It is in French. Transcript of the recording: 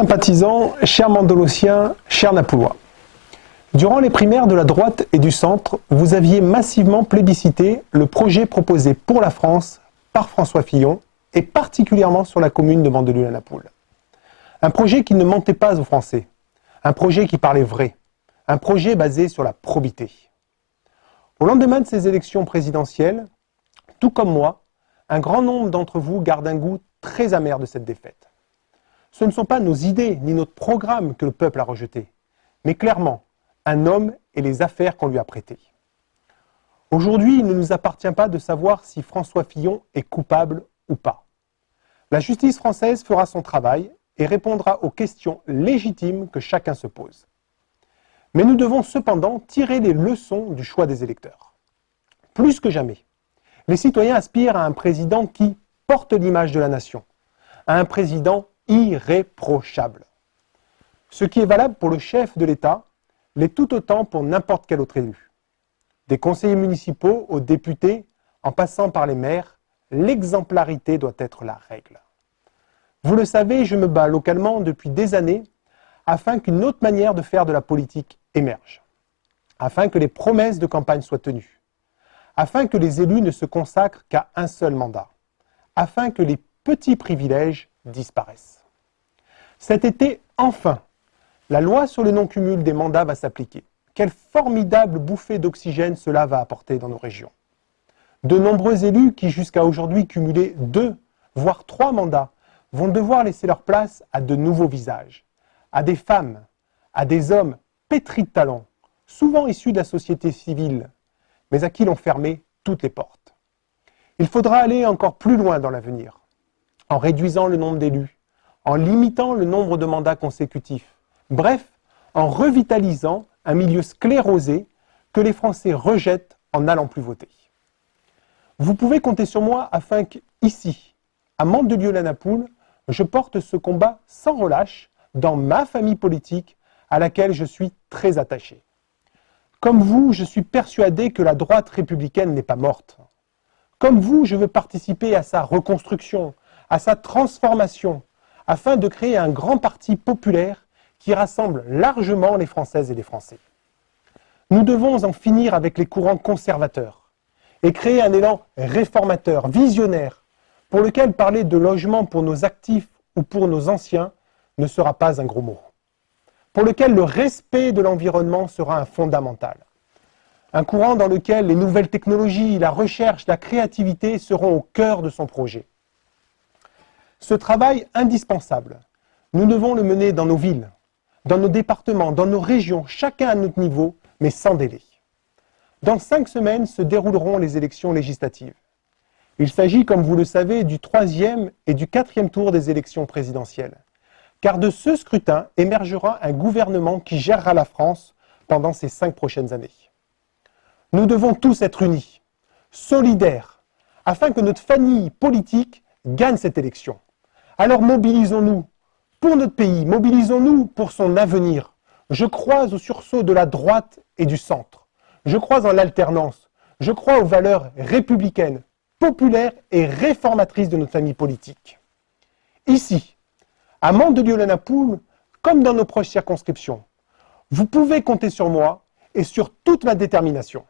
sympathisants, chers Mandolossiens, chers Napoulois. Durant les primaires de la droite et du centre, vous aviez massivement plébiscité le projet proposé pour la France par François Fillon et particulièrement sur la commune de Mandelieu-la-Napoule. Un projet qui ne mentait pas aux Français, un projet qui parlait vrai, un projet basé sur la probité. Au lendemain de ces élections présidentielles, tout comme moi, un grand nombre d'entre vous gardent un goût très amer de cette défaite. Ce ne sont pas nos idées ni notre programme que le peuple a rejeté, mais clairement un homme et les affaires qu'on lui a prêtées. Aujourd'hui, il ne nous appartient pas de savoir si François Fillon est coupable ou pas. La justice française fera son travail et répondra aux questions légitimes que chacun se pose. Mais nous devons cependant tirer les leçons du choix des électeurs. Plus que jamais, les citoyens aspirent à un président qui porte l'image de la nation, à un président irréprochable. Ce qui est valable pour le chef de l'État l'est tout autant pour n'importe quel autre élu. Des conseillers municipaux aux députés, en passant par les maires, l'exemplarité doit être la règle. Vous le savez, je me bats localement depuis des années afin qu'une autre manière de faire de la politique émerge, afin que les promesses de campagne soient tenues, afin que les élus ne se consacrent qu'à un seul mandat, afin que les petits privilèges disparaissent. Cet été, enfin, la loi sur le non-cumul des mandats va s'appliquer. Quelle formidable bouffée d'oxygène cela va apporter dans nos régions. De nombreux élus qui jusqu'à aujourd'hui cumulaient 2, voire 3 mandats, vont devoir laisser leur place à de nouveaux visages, à des femmes, à des hommes pétris de talent, souvent issus de la société civile, mais à qui l'on fermé toutes les portes. Il faudra aller encore plus loin dans l'avenir, en réduisant le nombre d'élus, en limitant le nombre de mandats consécutifs, bref, en revitalisant un milieu sclérosé que les Français rejettent en n'allant plus voter. Vous pouvez compter sur moi afin qu'ici, à Mandelieu-la-Napoule, je porte ce combat sans relâche dans ma famille politique à laquelle je suis très attaché. Comme vous, je suis persuadé que la droite républicaine n'est pas morte. Comme vous, je veux participer à sa reconstruction, à sa transformation, afin de créer un grand parti populaire qui rassemble largement les Françaises et les Français. Nous devons en finir avec les courants conservateurs et créer un élan réformateur, visionnaire, pour lequel parler de logement pour nos actifs ou pour nos anciens ne sera pas un gros mot. Pour lequel le respect de l'environnement sera un fondamental. Un courant dans lequel les nouvelles technologies, la recherche, la créativité seront au cœur de son projet. Ce travail indispensable, nous devons le mener dans nos villes, dans nos départements, dans nos régions, chacun à notre niveau, mais sans délai. Dans 5 semaines se dérouleront les élections législatives. Il s'agit, comme vous le savez, du 3e et du 4e tour des élections présidentielles. Car de ce scrutin émergera un gouvernement qui gérera la France pendant ces 5 prochaines années. Nous devons tous être unis, solidaires, afin que notre famille politique gagne cette élection. Alors mobilisons-nous pour notre pays, mobilisons-nous pour son avenir. Je crois au sursaut de la droite et du centre. Je crois en l'alternance. Je crois aux valeurs républicaines, populaires et réformatrices de notre famille politique. Ici, à Mandelieu-la-Napoule, comme dans nos proches circonscriptions, vous pouvez compter sur moi et sur toute ma détermination.